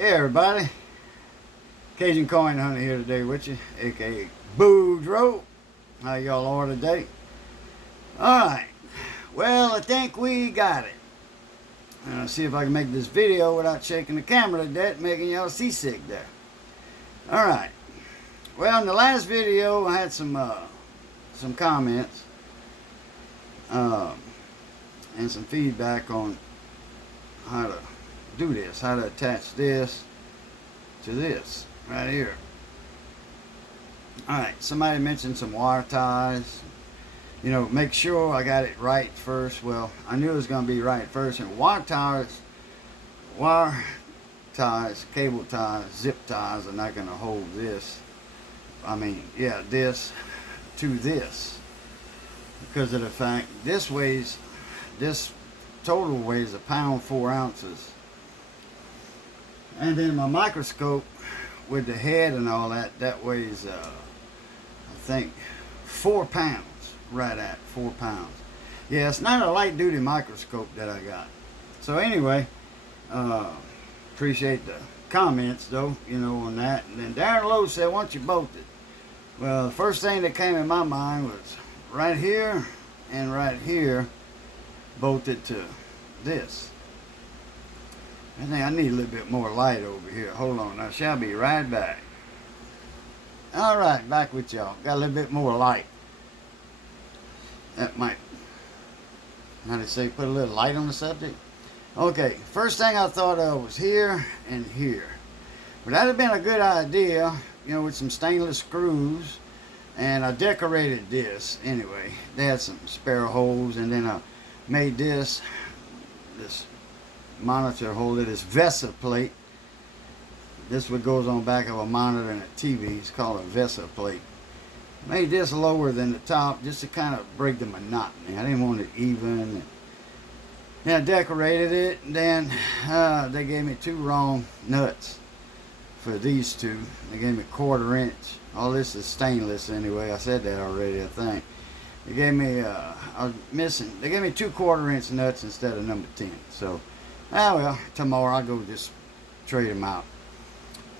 Hey everybody, Cajun coin hunter here today with you, aka Boudreaux. How y'all are today? Alright, well I think we got it. I'll see if I can make this video without shaking the camera to death, making y'all seasick there. Alright, well in the last video I had some comments and some feedback on how to do this, how to attach this to this right here. Alright, somebody mentioned some wire ties. You know, make sure I got it right first. Well, I knew it was going to be right first. And wire ties, cable ties, zip ties are not going to hold this. I mean, yeah, this to this. Because of the fact, this total weighs 1 pound 4 ounces. And then my microscope with the head and all that weighs, I think, 4 pounds. Right at 4 pounds. Yeah, it's not a light duty microscope that I got. So anyway, appreciate the comments though, you know, on that. And then Darren Lowe said, "Why don't you bolt it?" Well, the first thing that came in my mind was right here and right here, bolted to this. I think I need a little bit more light over here. Hold on, I shall be right back. Alright, back with y'all. Got a little bit more light. That might, how do you say, put a little light on the subject? Okay, first thing I thought of was here and here. But that would have been a good idea, you know, with some stainless screws. And I decorated this anyway. They had some spare holes, and then I made this monitor holder, this VESA plate. This what goes on back of a monitor and a TV. It's called a VESA plate. Made this lower than the top just to kind of break the monotony. I didn't want it even. Then I decorated it, and then they gave me 2 wrong nuts for these two. They gave me 1/4 inch. All this is stainless anyway. I said that already, I think. They gave me, I was missing, they gave me 2 1/4 inch nuts instead of number 10. So, well, tomorrow I'll go just trade them out.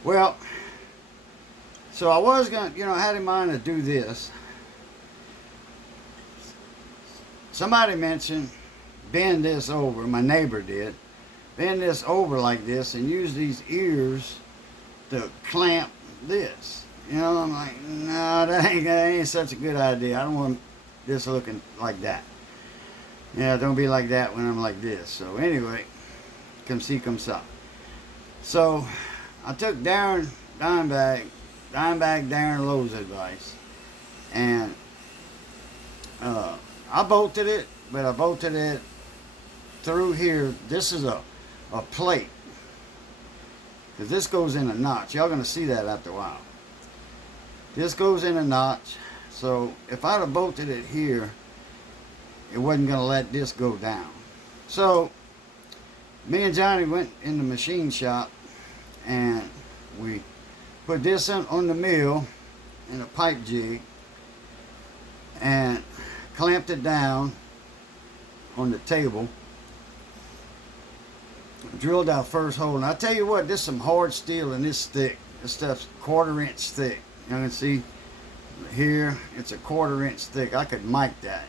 Well, so I was going to, you know, I had in mind to do this. Somebody mentioned bend this over, my neighbor did. Bend this over like this and use these ears to clamp this. You know, I'm like, no, that ain't such a good idea. I don't want this looking like that. Yeah, don't be like that when I'm like this. So anyway, come see, come saw. So I took Dimebag Darren Lowe's advice, and I bolted it, but I bolted it through here. This is a plate, because this goes in a notch. Y'all gonna see that after a while. This goes in a notch, so if I'd have bolted it here, it wasn't gonna let this go down. So me and Johnny went in the machine shop, and we put this on the mill in a pipe jig and clamped it down on the table. Drilled our first hole, and I tell you what, this is some hard steel and this thick. This stuff's 1/4 inch thick. You can see here it's a 1/4 inch thick. I could mic that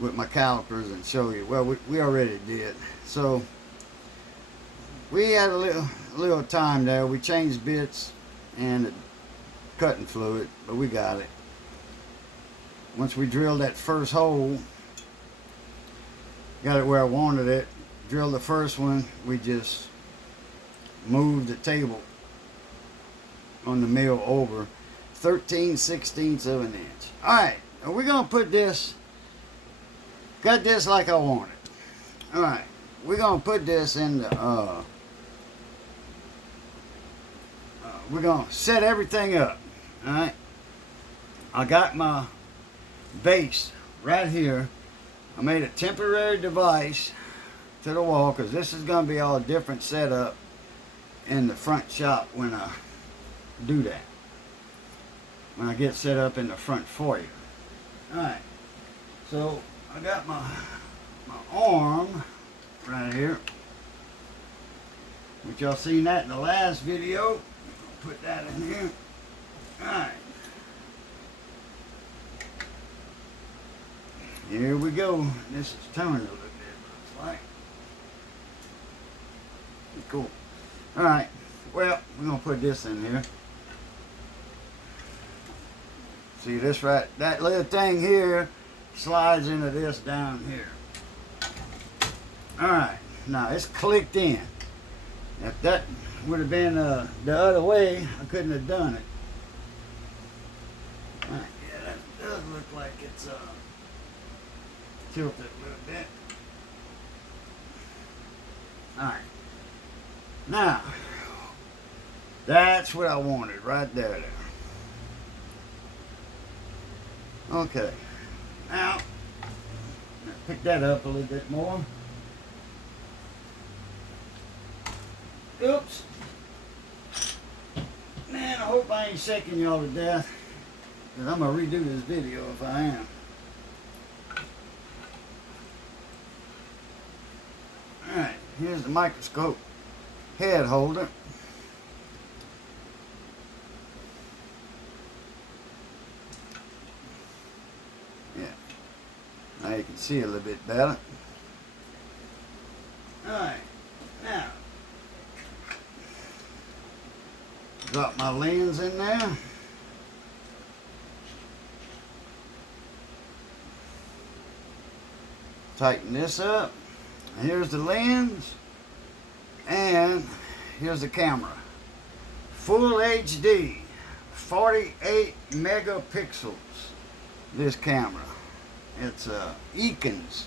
with my calipers and show you. Well, we already did. So we had a little time there. We changed bits and cutting fluid, but we got it. Once we drilled that first hole, got it where I wanted it, drilled the first one, we just moved the table on the mill over 13/16 of an inch. Alright, we're going to put this, got this like I want it. Alright, we're going to put this in the, we're going to set everything up. Alright, I got my base right here. I made a temporary device to the wall, because this is going to be all different setup in the front shop when I do that, when I get set up in the front for you. Alright, so I got my arm right here. which y'all seen that in the last video. Put that in here. Alright. Here we go. This is turning a little bit, looks like. Cool. Alright. Well, we're going to put this in here. See this right? That little thing here slides into this down here. Alright. Now, it's clicked in. If that would have been the other way, I couldn't have done it. Alright, yeah, that does look like it's tilted a little bit. Alright. Now, that's what I wanted right there. Okay. Now, pick that up a little bit more. Oops. Man, I hope I ain't shaking y'all to death. Because I'm going to redo this video if I am. Alright, here's the microscope head holder. Yeah. Now you can see a little bit better. Alright, now. Drop my lens in there. Tighten this up. Here's the lens. And here's the camera. Full HD. 48 megapixels. This camera. It's Eakins.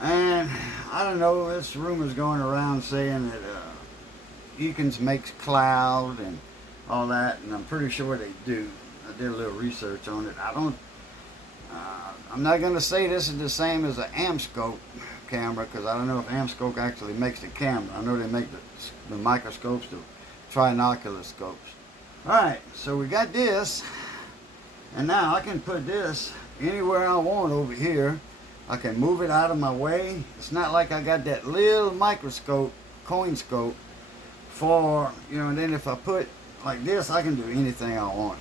And I don't know, this rumor's going around saying that Eakins makes cloud and all that, and I'm pretty sure they do. I did a little research on it. I'm not going to say this is the same as an Amscope camera, because I don't know if Amscope actually makes the camera. I know they make the microscopes, the trinocular scopes. Alright, so we got this, and now I can put this anywhere I want over here. I can move it out of my way. It's not like I got that little microscope, coin scope, for, you know, and then if I put like this, I can do anything I want.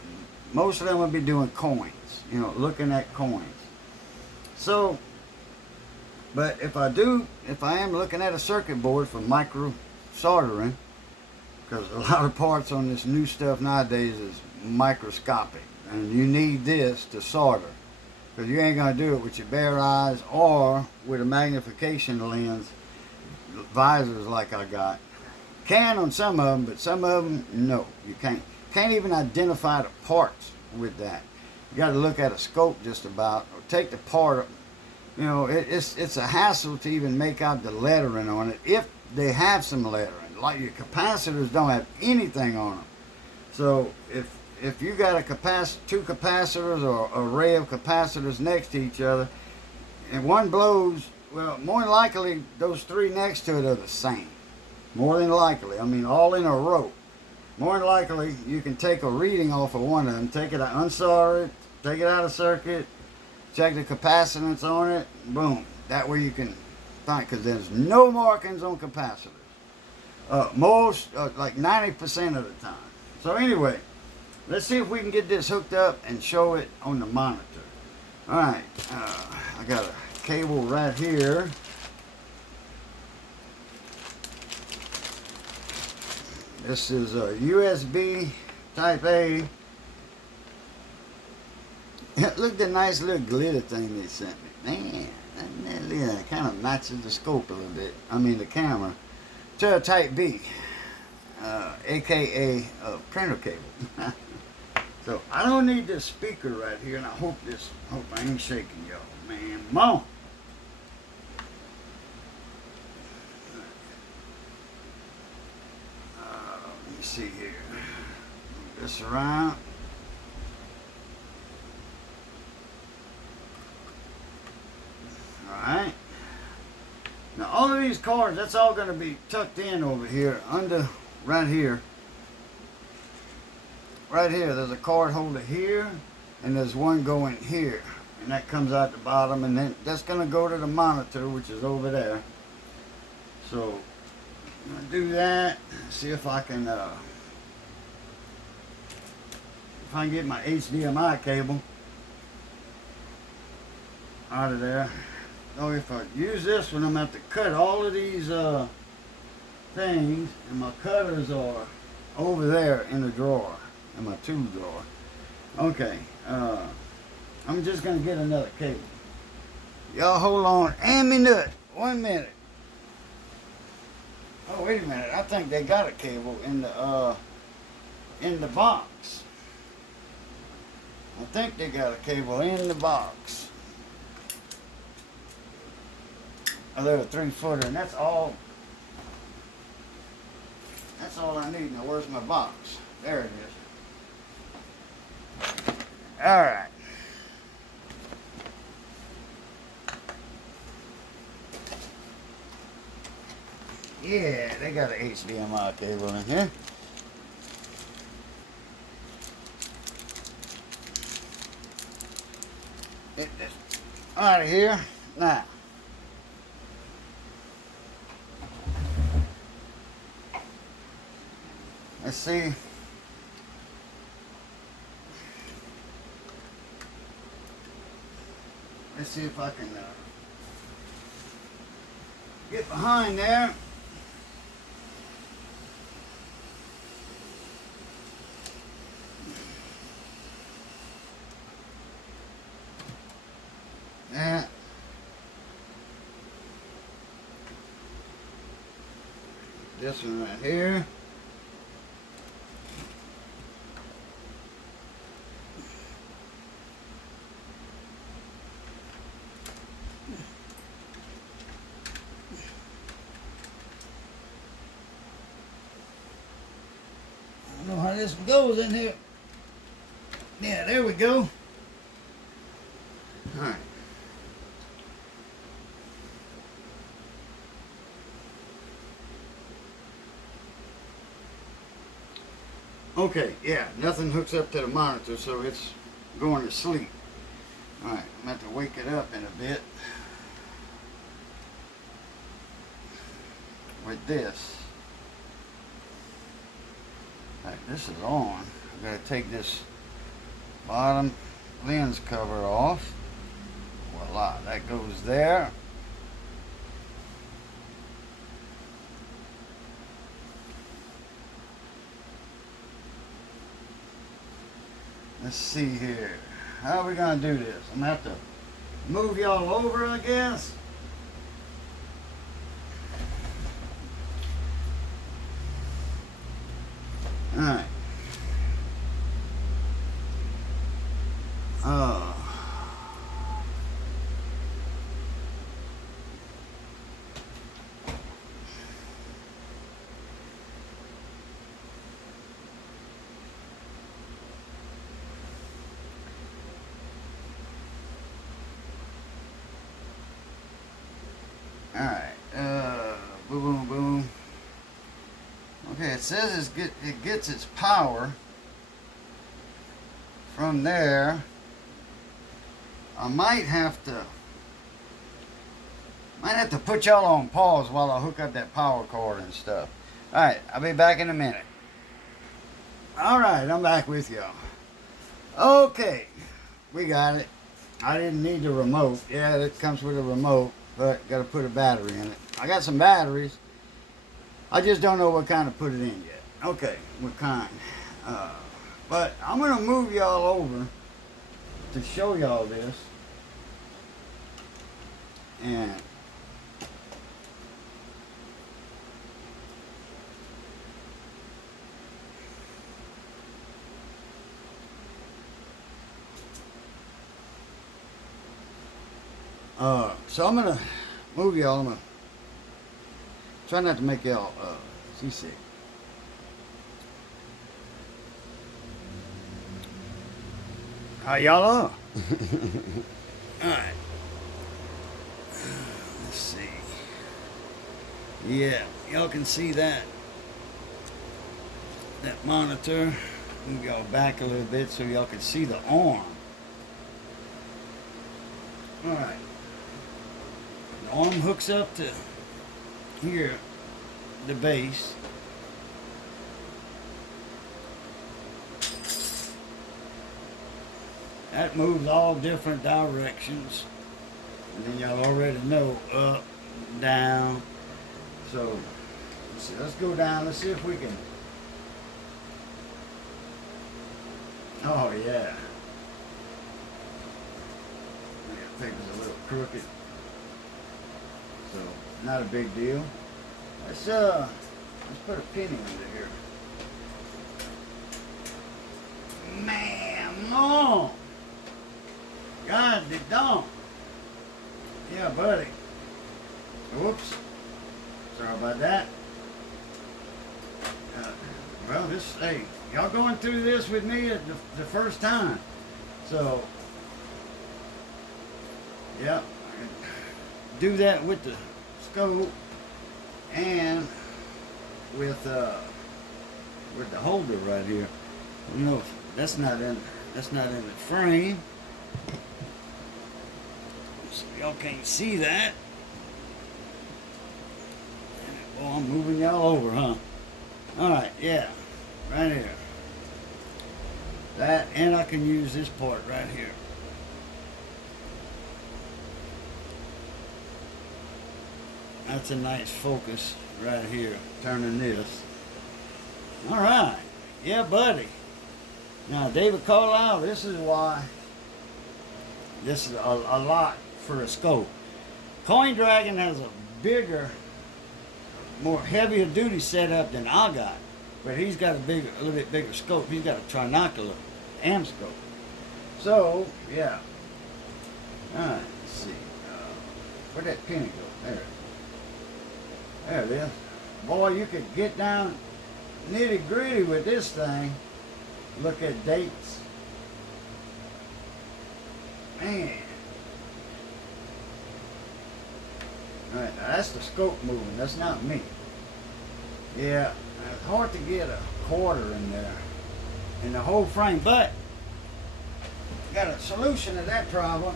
Most of them will be doing coins, you know, looking at coins. So, but if I am looking at a circuit board for micro soldering, because a lot of parts on this new stuff nowadays is microscopic, and you need this to solder, because you ain't going to do it with your bare eyes or with a magnification lens, visors like I got. Can on some of them, but some of them, no, you can't. Can't even identify the parts with that. You got to look at a scope just about, or take the part. You know, it's a hassle to even make out the lettering on it if they have some lettering. Like your capacitors don't have anything on them. So if you got two capacitors or array of capacitors next to each other, and one blows, well, more than likely those three next to it are the same. More than likely, I mean, all in a row. More than likely, you can take a reading off of one of them, take it out, unsolder it, take it out of circuit, check the capacitance on it, boom. That way you can find, because there's no markings on capacitors. Most, like 90% of the time. So anyway, let's see if we can get this hooked up and show it on the monitor. Alright, I got a cable right here. This is a USB type A. Look at the nice little glitter thing they sent me. Man, that kind of matches the scope a little bit. I mean the camera. To a type B, aka a printer cable. So I don't need this speaker right here, and I hope I ain't shaking y'all, man. Come on. Let me see here. Move this around. Alright. Now all of these cords, that's all going to be tucked in over here, right here. Right here, there's a cord holder here, and there's one going here. And that comes out the bottom, and then that's going to go to the monitor, which is over there. So, I'm gonna do that. See if I can get my HDMI cable out of there. So if I use this one, I'm gonna have to cut all of these things, and my cutters are over there in the drawer, in my tool drawer. Okay, I'm just gonna get another cable. Y'all hold on a minute. 1 minute. Oh, wait a minute. I think they got a cable in the box. I think they got a cable in the box. A little 3-footer, and that's all. That's all I need. Now, where's my box? There it is. All right. Yeah, they got an HDMI cable in here. Get this out of here. Now, let's see. Let's see if I can get behind there. Yeah. This one right here. I don't know how this goes in here. Yeah, there we go. All right. Okay, yeah, nothing hooks up to the monitor, so it's going to sleep. All right, I'm going to have to wake it up in a bit with this. All right, this is on. I'm going to take this bottom lens cover off. Voila, that goes there. Let's see here. How are we going to do this? I'm going to have to move y'all over, I guess. All right. Alright, boom, boom, boom. Okay, it says it gets its power from there. I might have to put y'all on pause while I hook up that power cord and stuff. Alright, I'll be back in a minute. Alright, I'm back with y'all. Okay, we got it. I didn't need the remote. Yeah, it comes with a remote, but got to put a battery in it. I got some batteries. I just don't know what kind to put it in yet. Okay, what kind. But I'm going to move y'all over to show y'all this. And so I'm going to move y'all. I'm going to try not to make y'all seasick. How y'all are? Alright. Let's see. Yeah, y'all can see that. That monitor. Move y'all back a little bit so y'all can see the arm. Alright. The arm hooks up to here. the base. That moves all different directions. And then y'all already know up, down. So let's go down. Let's see if we can. Oh yeah. The paper's a little crooked. So not a big deal. Let's put a penny under here. Man, Mom! God, they don't. Yeah, buddy. Whoops. Sorry about that. Well, hey, y'all going through this with me at the first time. So, yeah, I can do that with the scope and with the holder right here. You know, that's not in the frame. So y'all can't see that. Well, I'm moving y'all over, huh? Alright, yeah. Right here. That, and I can use this part right here. That's a nice focus right here. Turning this. Alright. Yeah, buddy. Now, David Carlisle, this is why this is a lot for a scope. Coin Dragon has a bigger, more heavier duty setup than I got, but he's got a little bit bigger scope. He's got a trinocular am scope. So yeah. All right. Let's see. Where'd that penny go? There it is. Boy, you could get down nitty gritty with this thing. Look at dates. Man. Alright, now that's the scope moving, that's not me. Yeah, it's hard to get a quarter in there, in the whole frame, but got a solution to that problem.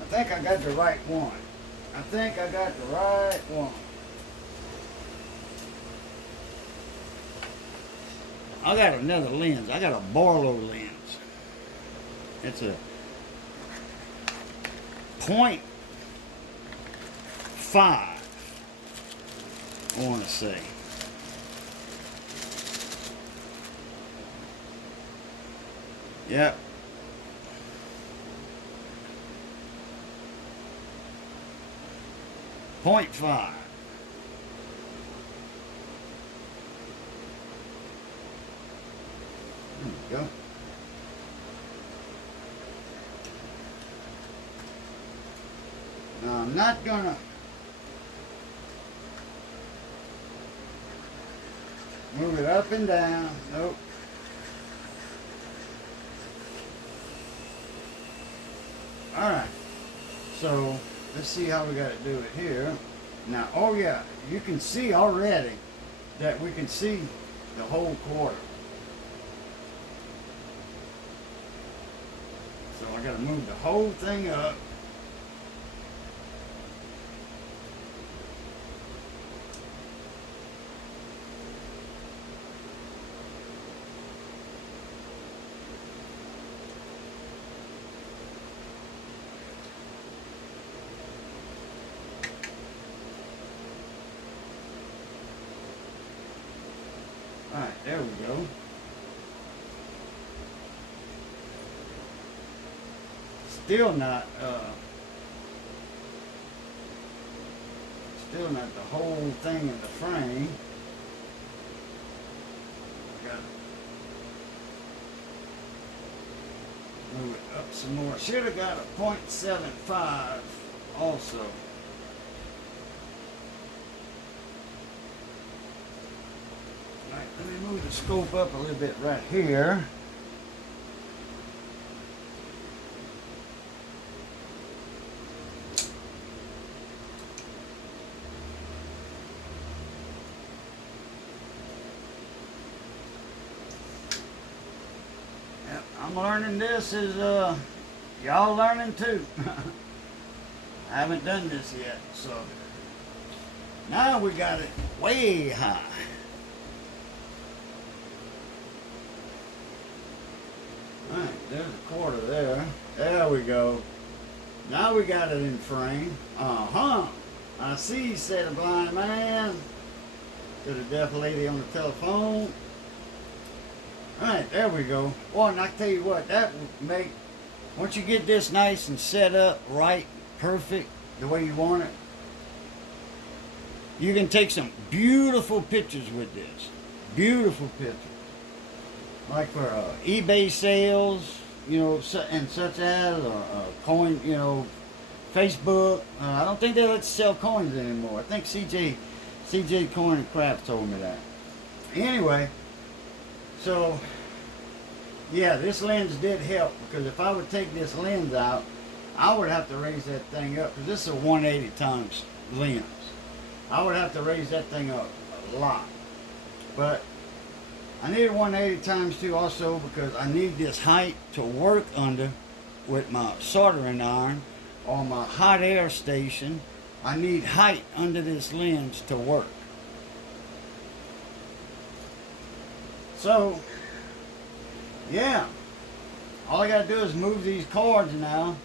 I think I got the right one. I got another lens. I got a Barlow lens. It's a 0.5, I want to say. Yep. .5. There we go. Now I'm not gonna move it up and down. Nope. Alright. So let's see how we gotta do it here. Now, oh yeah, you can see already that we can see the whole quarter. So I gotta move the whole thing up. Alright, there we go. Still not the whole thing in the frame. Got to move it up some more. Should have got a 0.75 also. Alright, let me move the scope up a little bit right here. I'm learning this as y'all learning too. I haven't done this yet, so Now we got it way high. Alright, there's a quarter there. There we go. Now we got it in frame. I see, said the blind man to the deaf lady on the telephone. Alright, there we go. Boy, and I tell you what, that would make, once you get this nice and set up right, perfect, the way you want it, you can take some beautiful pictures with this. Beautiful pictures. Like for eBay sales, you know, and such as, coin, you know, Facebook. I don't think they let you sell coins anymore. I think CJ Coin and Craft told me that. Anyway, so, yeah, this lens did help, because if I would take this lens out, I would have to raise that thing up, because this is a 180 times lens. I would have to raise that thing up a lot. But I need a 180 times 2 also, because I need this height to work under with my soldering iron or my hot air station. I need height under this lens to work. So, yeah, all I gotta do is move these cords now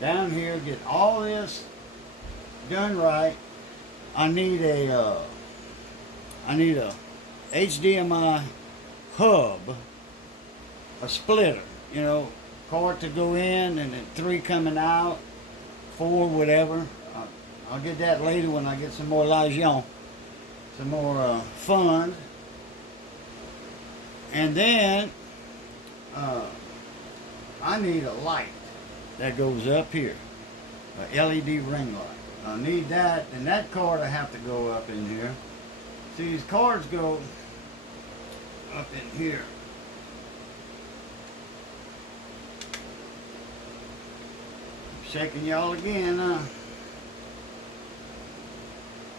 down here, get all this done right. I need a HDMI hub, a splitter, you know, cord to go in and then 3 coming out, 4, whatever. I'll get that later when I get some more l'argent, some more funds. And then I need a light that goes up here, a LED ring light. I need that, and that cord I have to go up in here. See, these cords go up in here. Shaking y'all again,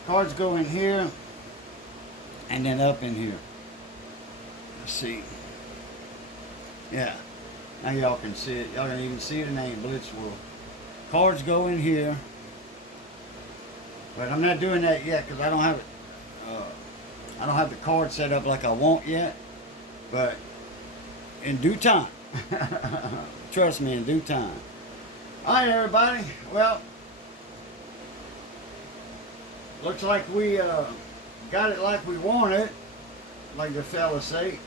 cords go in here and then up in here. Let's see. Yeah. Now y'all can see it. Y'all can even see the name, Blitzworld. Cords go in here. But I'm not doing that yet because I don't have it. I don't have the cord set up like I want yet. But in due time. Trust me, in due time. Alright, everybody. Well, looks like we got it like we want it, like the fella say.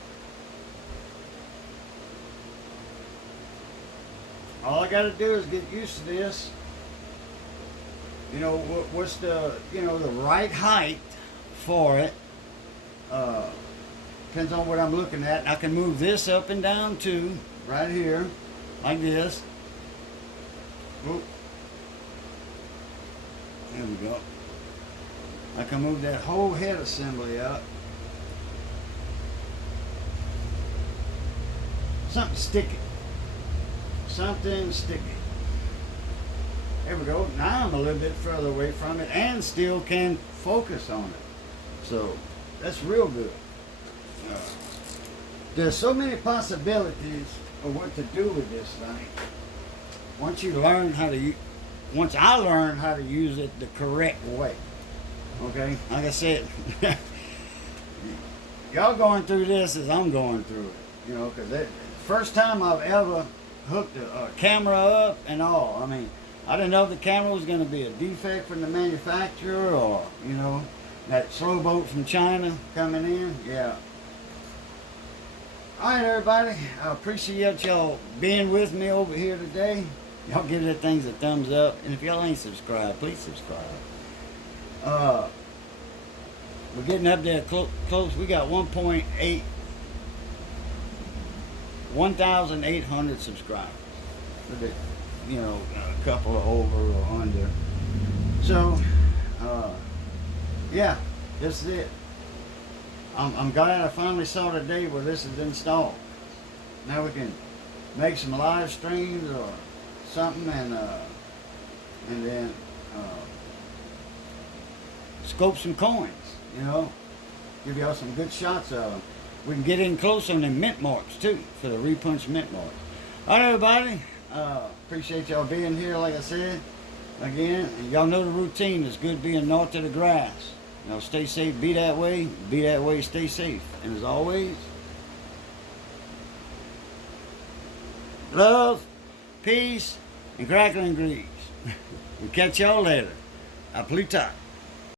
All I got to do is get used to this. You know, what's the, you know, the right height for it. Depends on what I'm looking at. I can move this up and down too, right here, like this. Oop. There we go. I can move that whole head assembly up. Something sticky. Something sticky. There we go. Now I'm a little bit further away from it and still can focus on it. So that's real good. There's so many possibilities of what to do with this thing. Once you learn how to, once I learned how to use it the correct way. Okay, like I said, y'all going through this as I'm going through it. You know, because the first time I've ever hooked a camera up and all. I mean, I didn't know if the camera was going to be a defect from the manufacturer or, you know, that slow boat from China coming in. Yeah. All right, everybody. I appreciate y'all being with me over here today. Y'all give that things a thumbs up. And if y'all ain't subscribed, please subscribe. We're getting up there close. We got 1,800 subscribers. You know, a couple of over or under. So, yeah, this is it. I'm glad I finally saw the day where this is installed. Now we can make some live streams or something, and then scope some coins. You know, give y'all some good shots of them. We can get in close on the mint marks too, for the repunch mint marks. All right, everybody. Appreciate y'all being here, like I said. Again, and y'all know the routine. It's good being north of the grass. You know, stay safe, be that way, stay safe. And as always, love, peace, and crackling grease. We'll catch y'all later. A Plutarch.